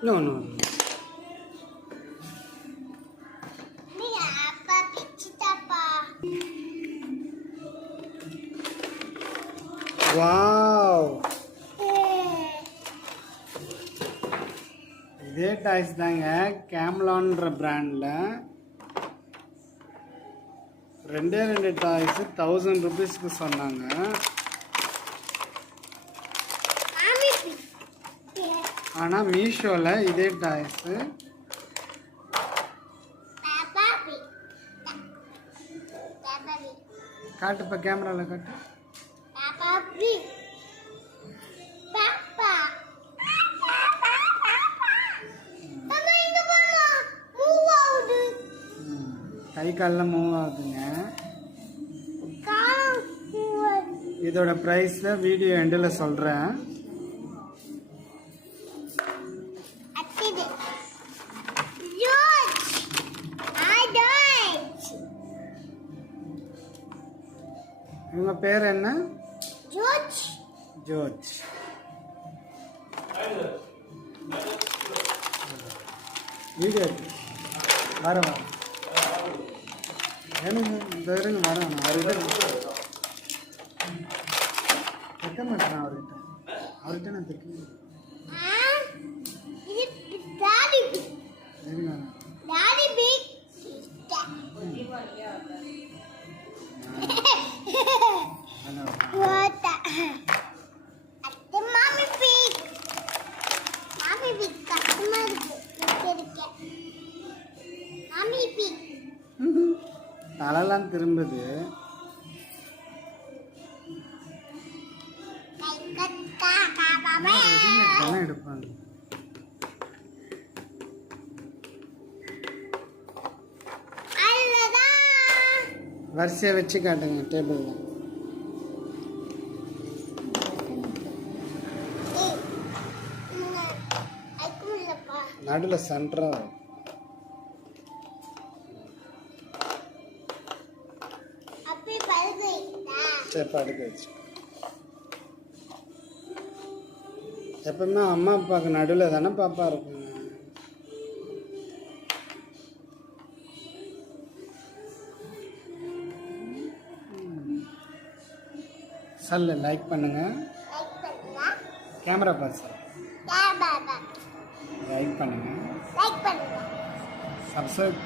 No. Wow. இதே toys தாங்க கேம்லான்ற பிராண்டில் ரெண்டு டாய்ஸு 1000 rupeesக்கு சொன்னாங்க. ஆனால் மீஷோவில் இதே டாய்ஸு காட்டு, இப்போ கேமராவில் காட்டு. கை காலில் மூவ் ஆகுதுங்க. இதோட ப்ரைஸ் வீடியோ எண்டில் சொல்கிறேன். உங்க பேர் என்ன? ஜோர்ஜ். வீடியோ வர எனக்கு இந்த இருங்க வரேன். அவர்கிட்ட தைக்க மாட்டேன். அவர்கிட்ட நான் தைக்க தலைலாம் திரும்புது. எடுப்பாங்க. வரிசையை வச்சு காட்டுங்க டேபிள்ல. நடுவில் சென்டரா சரி படுக்க வச்சு. எப்பவுமே அம்மா அப்பாவுக்கு நடுவில் தானே பாப்பா இருக்குங்க. சொல்லு, லைக் பண்ணுங்க. கேமரா பாஸ் லைக் பண்ணுங்க. சப்ஸ்கிரைப்